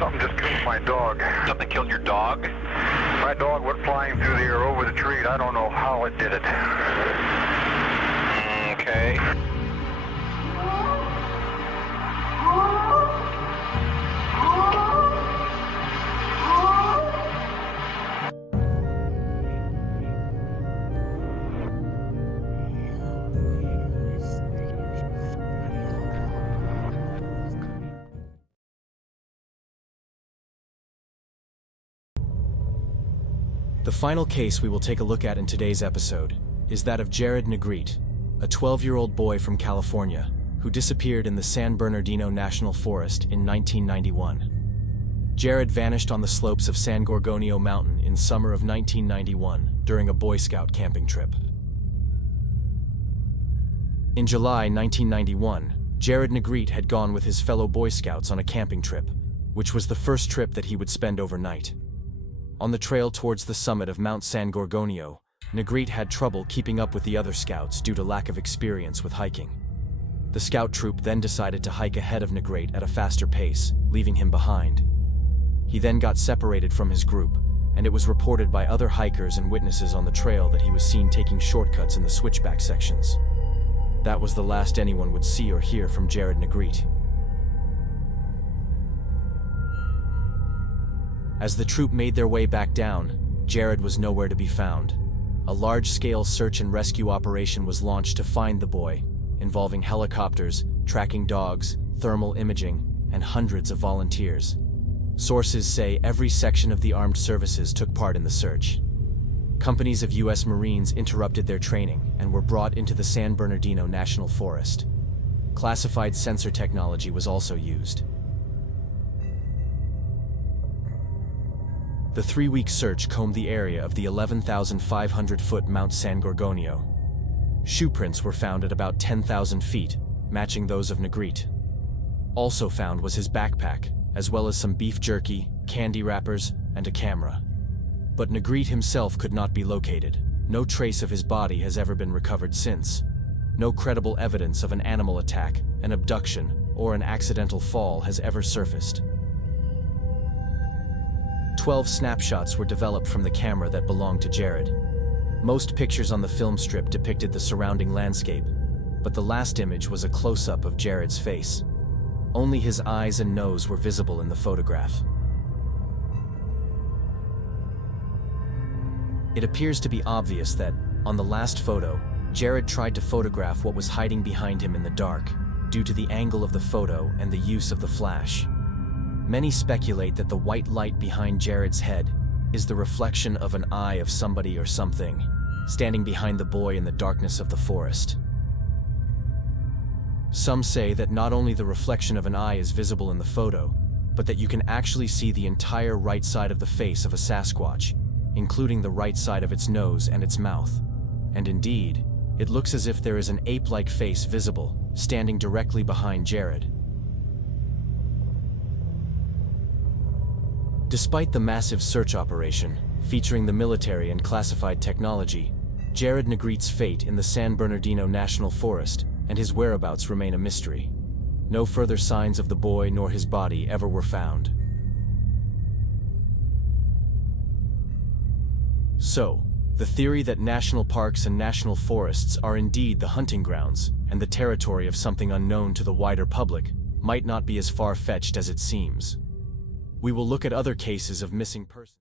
Something just killed my dog. Something killed your dog? My dog went flying through the air over the tree. I don't know how it did it. Okay. The final case we will take a look at in today's episode is that of Jared Negrete, a 12-year-old boy from California who disappeared in the San Bernardino National Forest in 1991. Jared vanished on the slopes of San Gorgonio Mountain in summer of 1991 during a Boy Scout camping trip. In July 1991, Jared Negrete had gone with his fellow Boy Scouts on a camping trip, which was the first trip that he would spend overnight. On the trail towards the summit of Mount San Gorgonio, Negrete had trouble keeping up with the other scouts due to lack of experience with hiking. The scout troop then decided to hike ahead of Negrete at a faster pace, leaving him behind. He then got separated from his group, and it was reported by other hikers and witnesses on the trail that he was seen taking shortcuts in the switchback sections. That was the last anyone would see or hear from Jared Negrete. As the troop made their way back down, Jared was nowhere to be found. A large-scale search and rescue operation was launched to find the boy, involving helicopters, tracking dogs, thermal imaging, and hundreds of volunteers. Sources say every section of the armed services took part in the search. Companies of U.S. Marines interrupted their training and were brought into the San Bernardino National Forest. Classified sensor technology was also used. The 3-week search combed the area of the 11,500-foot Mount San Gorgonio. Shoe prints were found at about 10,000 feet, matching those of Negrete. Also found was his backpack, as well as some beef jerky, candy wrappers, and a camera. But Negrete himself could not be located. No trace of his body has ever been recovered since. No credible evidence of an animal attack, an abduction, or an accidental fall has ever surfaced. 12 snapshots were developed from the camera that belonged to Jared. Most pictures on the film strip depicted the surrounding landscape, but the last image was a close-up of Jared's face. Only his eyes and nose were visible in the photograph. It appears to be obvious that, on the last photo, Jared tried to photograph what was hiding behind him in the dark, due to the angle of the photo and the use of the flash. Many speculate that the white light behind Jared's head is the reflection of an eye of somebody or something, standing behind the boy in the darkness of the forest. Some say that not only the reflection of an eye is visible in the photo, but that you can actually see the entire right side of the face of a Sasquatch, including the right side of its nose and its mouth. And indeed, it looks as if there is an ape-like face visible, standing directly behind Jared. Despite the massive search operation, featuring the military and classified technology, Jared Negrete's fate in the San Bernardino National Forest and his whereabouts remain a mystery. No further signs of the boy nor his body ever were found. So, the theory that national parks and national forests are indeed the hunting grounds and the territory of something unknown to the wider public might not be as far-fetched as it seems. We will look at other cases of missing persons.